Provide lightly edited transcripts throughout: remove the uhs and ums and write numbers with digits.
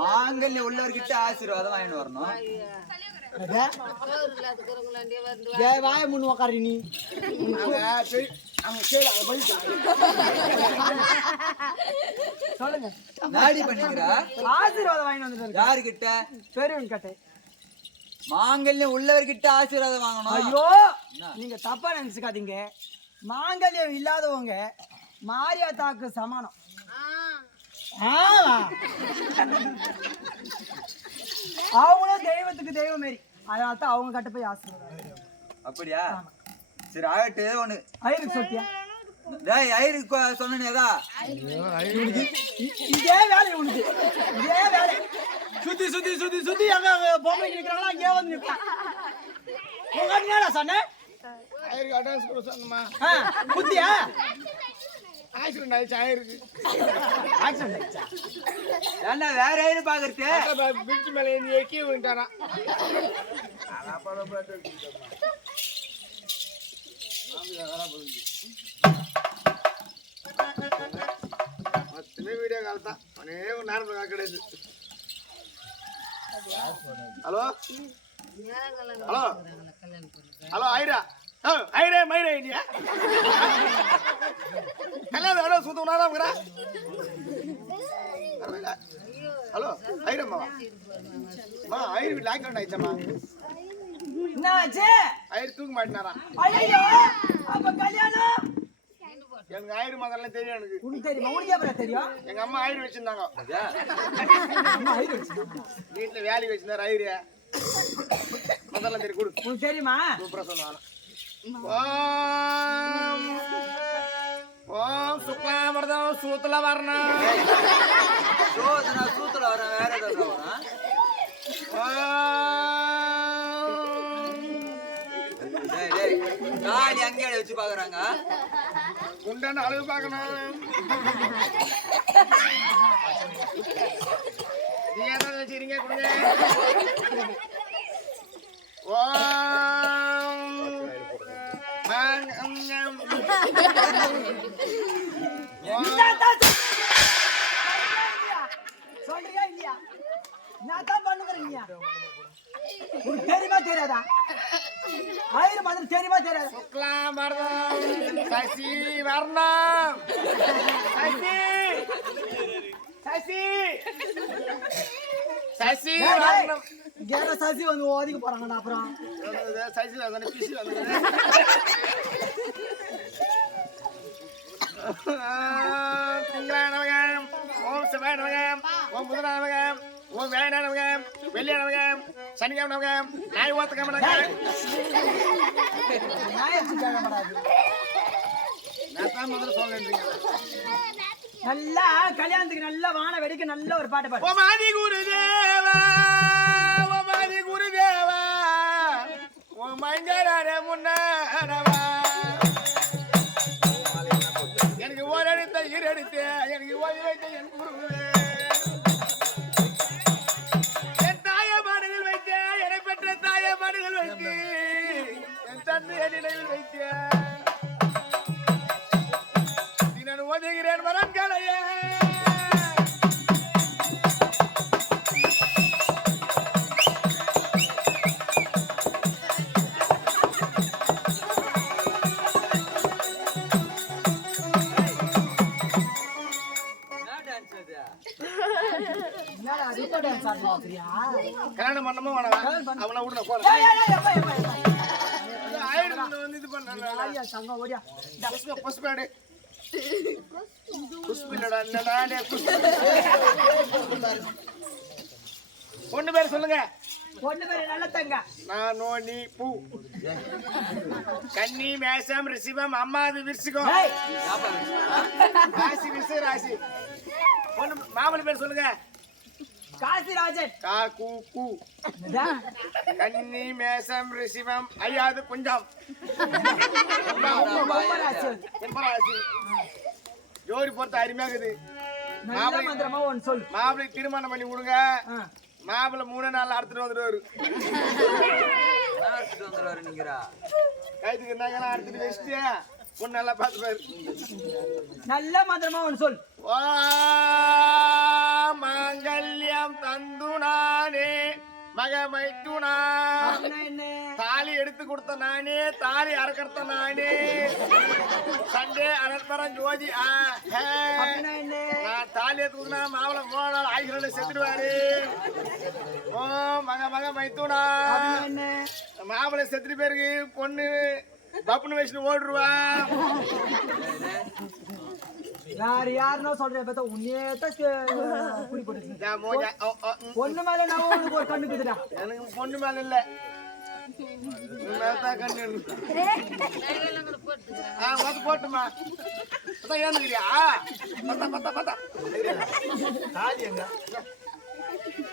மாங்கல்யம் உள்ளவர்கிட்ட ஆசீர்வாதம் வாங்கிட்டு வரணும். வாய முன்னு உக்காரி நீ சொல்லுங்க. நாடி பண்ணிக்கிறா ஆசீர்வாதம் வாங்கி வந்துட்டு யாருகிட்ட? பெரியவன் கிட்ட. மாங்கல்யம் உள்ளவர்கிட்ட ஆசீர்வாதம் வாங்கணும். ஐயோ நீங்க தப்பா நினைச்சுக்காதீங்க. மாங்கல்யம் இல்லாதவங்க மாரியாத்தாக்கு சமானம். அவங்களும் தெய்வத்துக்கு தெய்வம் மாரி. அதனால தான் அவங்க கிட்ட போய் ஆசீர்வாதம். அப்படியா? சரி ஆகட்டு. ஒண்ணு ஐயருக்கு சொல்லியா? ஐயருக்கு சொன்னேதா? இதே வேலை உனக்கு, இதே வேலை. சுத்தி சுத்தி சுத்தி சுத்தி அங்க பொம்மை நிக்கிறாங்களா அங்கே வந்து நிற்கான். உங்க சொன்னேன் ஐயருக்கு அட்வான்ஸ் கூட சொன்னமா? புத்தியா? ஆக்சிடென்ட் ஆயிடுச்சு. ஐயருக்கு ஆக்சிடென்ட் ஆயிடுச்சா? என்ன வேற ஐயரு பாக்குறது? பிரிட்ஜ் மேல ஏறி எக்கி விட்டானா? வீடியோ கால் தான் ஒரு நேரம் கிடையாது. ஹலோ ஹலோ ஹலோ ஐரா ஐரே மயிரே இந்தியா கல்யாணம் வேணும் சுத்தம் ஹலோ ஐரம்மா ஐயர் வீட்டில் ஆக்சிடென்ட் ஆயிடுச்சம்மா. என்னாச்சு? ஐயர் தூக்க மாட்டினாரா? ஐயோ அப்ப கல்யாணம் எனக்கு ஆயிரம் முதல்ல தெரியும். எனக்கு உனக்கு தெரியுமா? உனக்கு எப்படி தெரியும்? எங்க அம்மா ஆயிரம் வச்சிருந்தாங்க. வச்சிருந்தாங்க வீட்டுல வேலைக்கு வச்சிருந்தாரு ஐயரு. முதல்ல தெரியும். கொடு. உனக்கு தெரியுமா? சூப்பரா சொல்லுவாங்க. ஓம் சுக்லாமர்தம் சூத்துல வரணும். சூத்துல வரேன். வேற ஏதாவது வரேன். காலி அங்கே வச்சு பாக்குறாங்க. குண்டான அளவு பார்க்கணும். நீங்க ஏதாவது வச்சுக்கிறீங்க கொடுங்க. சொல்றியா இல்லையா? நான் தான் பண்ணுகிறேன். தெரியுமா தெரியாதா? ஆயிரம் மாதிரி தெரியுமா தெரியாது? சுக்லாம் வரணும். சசி வரணும். சசி சசி சசி வரணும். கேர சசி வந்து ஓதிக்க போறாங்கடா. அப்புறம் சசி வந்து பிசி வந்து திங்களானவகம் ஓம் சிவானவகம் ஓம் புதனானவகம் ஓம் வேணானவகம் வெள்ளியானவகம் சனியானவகம் நாய் ஓத்தகமனவகம். நான் தான் முதல்ல சொல்றேன். நல்லா கல்யாணத்துக்கு நல்ல வான வெடிக்க நல்ல ஒரு பாட்டு பாடு. ஓம் ஆதி குருதேவா ஓம் ஆதி குருதேவா ஓம் மஞ்சளான முன்னானவா. எனக்கு ஓரடித்த ஈரடித்த எனக்கு ஓய்வு வைத்த என் குருவே. என் தாயமாடுகள் வைத்த என்னை பெற்ற தாயமாடுகள் வைத்து என் தந்தை நினைவில் வைத்த நான் ஓதுகிறேன் மரங்களையே. கல்யாணம் பண்ணமா அவனை விட போற வந்து இது பண்ண புஷ்பாடு பொண்ணு பேர் சொல்லுங்க. பொண்ணு பேரு நல்ல தங்க. நான் நோனி பூ கன்னி மேசம் ரிஷிபம் அம்மாது விருச்சிகம் ராசி விசு ராசி. பொண்ணு மாமல்லி பேர் சொல்லுங்க. காசிராஜன். காக்கு கூ கன்னி மேசம் ரிஷிபம் ஐயாது குஞ்சம் ராசி. ஜோடி பொறுத்த அருமையாகுது. மாப்பிள்ளை திருமணம் பண்ணி விடுங்க. மாப்பிள்ளை 3 நாள் அடுத்துட்டு வந்துடுவாரு. கைத்துக்கு இருந்தாங்க அடுத்துட்டு வச்சுட்டு உன் நல்லா பார்த்து பாரு. நல்ல மந்திரமா ஒன்று சொல். ஓ மாங்கல்யம் தந்து நானே மகமைத்துனா. அப்படின்னா என்ன? தாலி எடுத்து கொடுத்த நானே, தாலி அறக்கறத நானே, சண்டே அனந்தரம் ஜோதி. அப்படின்னா என்ன? நான் தாலி எடுத்து கொடுத்தா மாவளை 3 நாள் ஆகியோட செத்துடுவாரு. ஓ மக மைத்துனா. அப்படின்னா என்ன? மாவளை செத்துட்டு பேருக்கு பொண்ணு பப்புன்னு வச்சுட்டு ஓடுருவா. யாருன்னா சொல்றேன் பார்த்தா உன்னே தான் புடி போட்டு பொண்ணு மேல நான் உனக்கு ஒரு கண்ணு குத்துடா. எனக்கு பொண்ணு மேல இல்ல கண்ணு போட்டுமா ஏந்துக்கிறியா? பத்தா தாலி எங்க?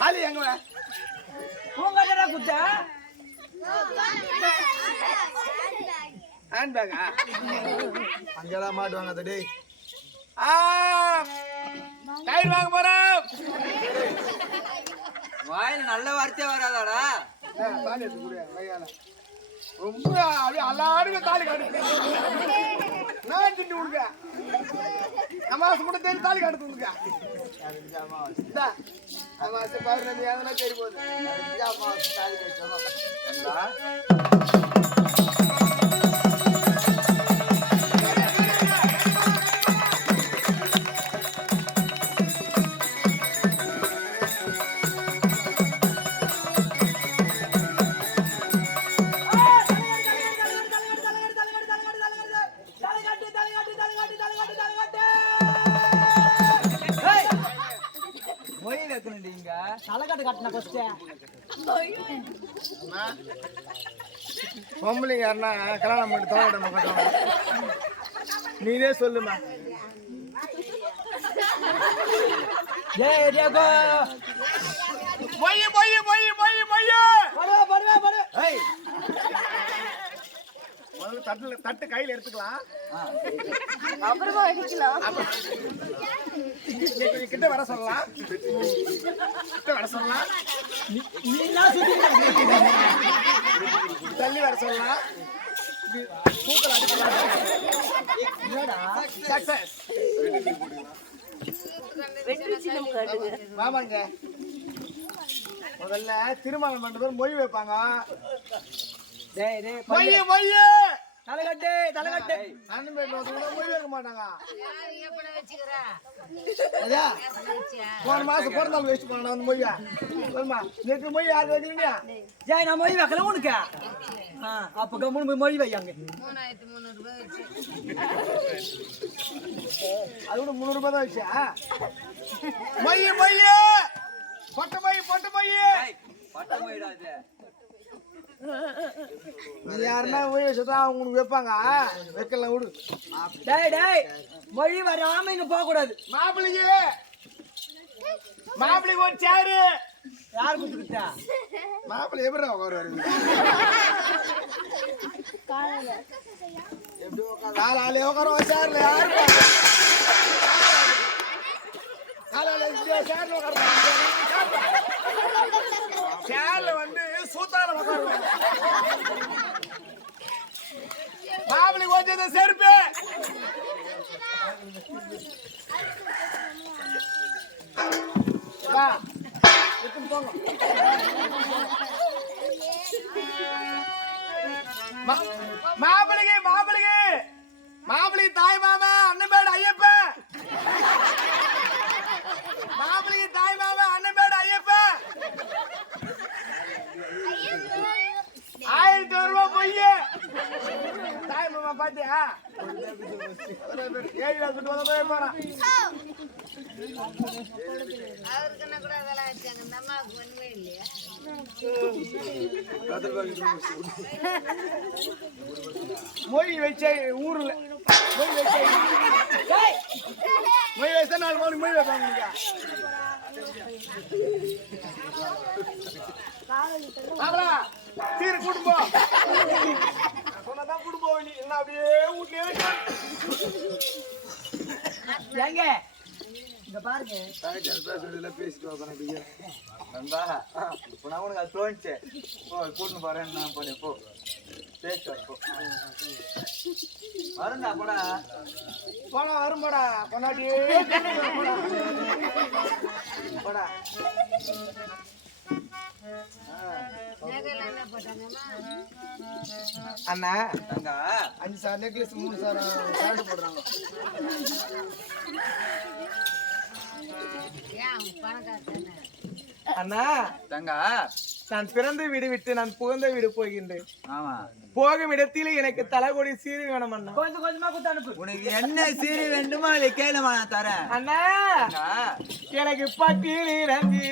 தாலி எங்க? உங்கடா குத்த ஹேண்ட் பேக்கா? அங்கெல்லாம் மாட்டுவாங்க தடே. கயிறு வாங்க போறோம். வாயில நல்ல வார்த்தையே வராதாடா? தாலி எடுத்து கொடு கையால. ரொம்ப அப்படியே எல்லாருமே தாலி காட்டு. நான் திண்டு விடுங்க. அமாவாசை மட்டும் தேடி தாலி காட்டு விடுங்க. அமாவாசை பௌர்ணமி அதெல்லாம் தேடி போகுது. தாலி கட்டணும். மொய் வைக்கணுண்டீங்க. தலைக்காட்டு கட்டின கொஸ்டின் பொம்பளைங்க யாருன்னா கல்யாணம் பண்ணி தோட்ட கட்டுவாங்க. நீனே சொல்லுமா. ஏய் டியாகோ மொய் மொய் மொய் மொய் மொய். படு. ஏய் முதல்ல தட்டு கையில எடுத்துக்கலாம். அப்புறமா அடிக்கலாம். கிட்ட வர சொல்லலாம். நீ நான் சுத்தி தள்ளி வர சொல்லலாம். பூக்கள் அடிக்கலாம். சக்சஸ். வாமாங்க. முதல்ல திருமணம் பண்ற பேர் மொய் வைப்பாங்க. டேய் மொய் மொய். தலைகட்டு அண்ணன் பேர் மொய் வைக்க மாட்டாங்க. போன மாசம் பிறந்த நாள் வச்சுட்டு போனா வந்து மொய்யா சொல்லுமா. நேற்று மொய் யாரு வைக்கிறீங்க? ஜெய் நான் மொய் வைக்கல உனக்கு. அப்ப கம்முன்னு மொய் வையாங்க. 3300 ரூபாய் வச்சு. அது கூட 300 ரூபாய் தான் வச்சா. மொய் மொய் பொட்ட மொய். ஏய் பட்ட மொய்டாது. இது யாருன்னா மொய் வச்சா உங்களுக்கு வைப்பாங்க. வைக்கலாம் விடு. டேய் மொய் வராம இங்க போக கூடாது. மாப்பிளைக்கு ஒரு சேரு. யார் குடுத்துட்டா? மாப்பிள்ளை எப்படி உட்காருவாரு? காலாலே உட்கார சேர்ல யாரு? காலால சேர்ல உட்கார. சேர்ல வந்து சூத்தால உட்காருவாங்க. மாப்பிளைக்கு கொஞ்சம் செருப்பு. வா போங்க. மாப்பிளைக்கு தாய் மாமா அண்ணன்பேடு ஐயப்ப. மாப்பிளைக்கு தாய் மாமா அண்ணன்பேடு ஐயப்ப. 1000 ரூபாய் பொய். தாய் மாமா பாத்தியா? 7 போறான். அவருக்கு கூட அதெல்லாம் வச்சாங்க. இந்த அம்மாவுக்கு ஒண்ணுமே இல்லையா? மொய் வச்ச ஊர்ல மொய் வச்சா 4 மணி மொய் வைப்பாங்க. மாப்பிளா சீரு குடும்பம் சொன்னதான் குடும்பம். என்ன அப்படியே வீட்லயே ஏங்க இங்க பாருங்க தங்கச்சி பேசுறதுல பேசிட்டு வாங்க அப்படியே நண்பா இப்போ நான் உனக்கு அது தோணுச்சு போ கூட்டின்னு போறேன்னு நான் போனேன் போ பேசிட்டு வர போ வருண்டா போடா போடா வருமாடா கொண்டாடி போடா நகைலாம் என்ன போட்டாங்கம்மா? அண்ணா தங்கா 5 சார் நெக்லஸ் 3 சார் பேண்ட் போடுறாங்க ஏன் அவங்க பணக்காரத்தானே? அண்ணா தங்கா நான் பிறந்த வீடு விட்டு நான் புகுந்த வீடு போகின்றேன் ஆமா போகும் இடத்தில் எனக்கு தலைகொடி சீரி வேணும் அண்ணா கொஞ்சம் கொஞ்சமா கொடுத்து அனுப்பு உனக்கு என்ன சீரி வேண்டுமோ அதை கேளுமா நான் தரேன் அண்ணா தங்கா எனக்கு பட்டியல் இறங்கி